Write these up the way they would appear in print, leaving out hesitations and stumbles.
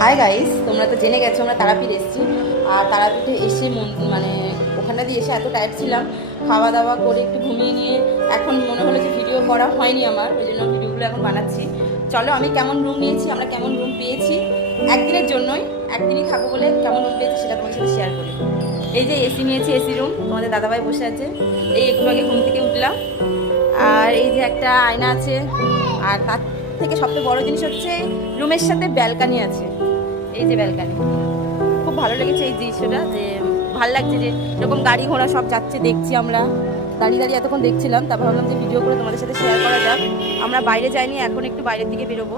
Hi guys, তোমরা তো জেনে গেছো আমরা তারাপীঠ এসেছি। আর তারাপীঠে এসে মানে ওখানে দিয়ে এসে এত টায়ার্ড ছিলাম, খাওয়া দাওয়া করে একটু ঘুমিয়ে নিয়ে এখন মনে হলো যে ভিডিও করা হয়নি আমার, ওই জন্য ভিডিওগুলো এখন বানাচ্ছি। চলো আমি কেমন রুম নিয়েছি, আমরা কেমন রুম পেয়েছি, একদিনের জন্যই, একদিনই থাকবো বলে কেমন রুম পেয়েছি সেটা তোমার সাথে শেয়ার করি। এই যে এসি নিয়েছি, এসি রুম, তোমাদের দাদাভাই বসে আছে, এই একটু আগে ঘুম থেকে উঠলাম। আর এই যে একটা আয়না আছে, আর তার থেকে সবচেয়ে বড় জিনিস হচ্ছে রুমের সাথে ব্যালকানি আছে। এই যে ব্যালকানি, খুব ভালো লেগেছে এই দৃশ্যটা, যে ভালো লাগছে যে এরকম গাড়ি ঘোড়া সব যাচ্ছে দেখছি। আমরা দাঁড়িয়ে দাঁড়িয়ে এতক্ষণ দেখছিলাম, তারপর ভাবলাম যে ভিডিও করে তোমাদের সাথে শেয়ার করা যাক। আমরা বাইরে যাইনি, এখন একটু বাইরের দিকে বেরোবো,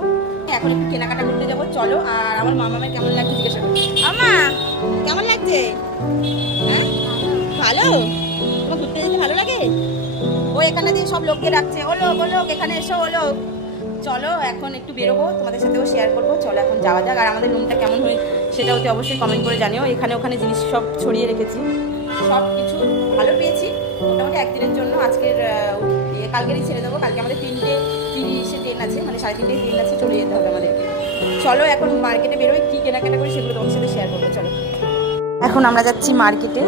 এখন একটু কেনাকাটা করতে যাবো। চলো। আর আমার মামামের কেমন লাগছে জিজ্ঞাসা করো। আমা কেমন লাগছে? হ্যাঁ ভালো, তোমার ঘুরতে যেতে ভালো লাগে? ও এখানে দিয়ে সব লোককে রাখছে, ও লোক ও লোক এখানে এসো, ও লোক। চলো এখন একটু বেরোবো, তোমাদের সাথেও শেয়ার করবো। চলো এখন যাওয়া যাক। আর আমাদের রুমটা কেমন হয় সেটা হচ্ছে অবশ্যই কমেন্ট করে জানিও। এখানে ওখানে জিনিস সব ছড়িয়ে রেখেছি, সব কিছু ভালো পেয়েছি মোটামুটি একদিনের জন্য। আজকের কালকেরই ছেড়ে দেবো, কালকে আমাদের 3:30 ট্রেন আছে, মানে 3:30 ট্রেন আছে, চলে যেতে হবে আমাদেরকে। চলো এখন মার্কেটে বেরোই, কী কেনাকাটা করি সেগুলো তোমাদের সাথে শেয়ার করবো। চলো এখন আমরা যাচ্ছি মার্কেটে,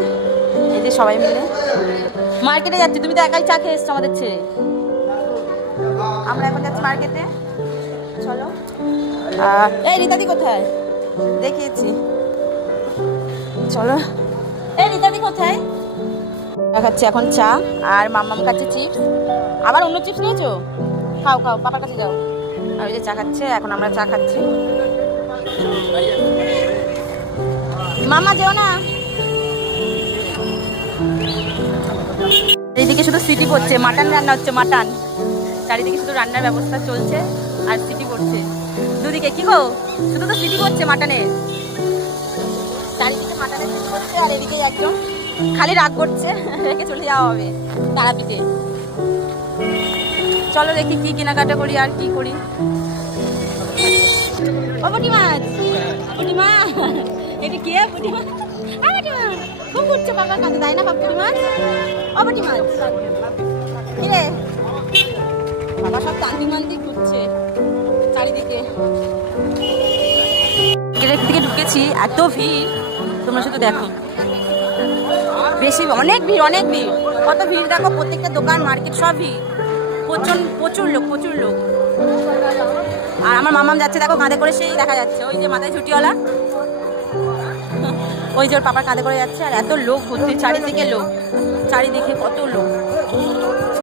এই যে সবাই মিলে মার্কেটে যাচ্ছি। তুমি তো একাই চা খেয়ে এসছো আমাদের ছেড়ে, আমরা এখন যাচ্ছি মার্কেটে। চলো। এই রীতাদি কোথায়? দেখিয়েছি। চলো। এই রীতাদি কোথায়? খাচ্ছি এখন চা, আর মাম্মাম খাচ্ছে চিপস। আবার অন্য চিপস নিয়েছো? খাও খাও, পাপার কাছে যাও। আর ওই যে চা খাচ্ছে, এখন আমরা চা খাচ্ছি। মামা যেও না। এইদিকে শুধু সিটি পড়ছে, মাটন রান্না হচ্ছে, মাটন। চারিদিকে শুধু রান্নার ব্যবস্থা চলছে আর সিটি পড়ছে দুদিকে। কি গো, শুধু তো সিটি পড়ছে মাটনের, চারিদিকে মাটনের সিটি পড়ছে, আর এদিকে একদম খালি রাগ করছে, রেখে চলে যাওয়া হবে তারাপীঠে। চলো দেখি কি কেনাকাটা করি আর কি করি। ও পুটিমা, পুটিমা এটা কে? পুটিমা খুব ঘুরছে বাবার কাছে, তাই না পুটিমা? ও পুটিমা কি রে, বাবা সব তান্তি মান্তি ঘুরছে চারিদিকে। দিকে ঢুকেছি, এত ভিড় তোমরা শুধু দেখো, বেশি অনেক ভিড়, অনেক ভিড়, কত ভিড় দেখো, প্রত্যেকটা দোকান মার্কেট সব ভিড়, প্রচুর লোক, প্রচুর লোক। আর আমার মামাম যাচ্ছে দেখো কাঁধে করে, সেই দেখা যাচ্ছে ওই যে মাথায় ছুটিওয়ালা, ওই যে ওর পাপার কাঁধে করে যাচ্ছে। আর এত লোক ঘুরতে, চারিদিকে লোক, চারিদিকে কত লোক।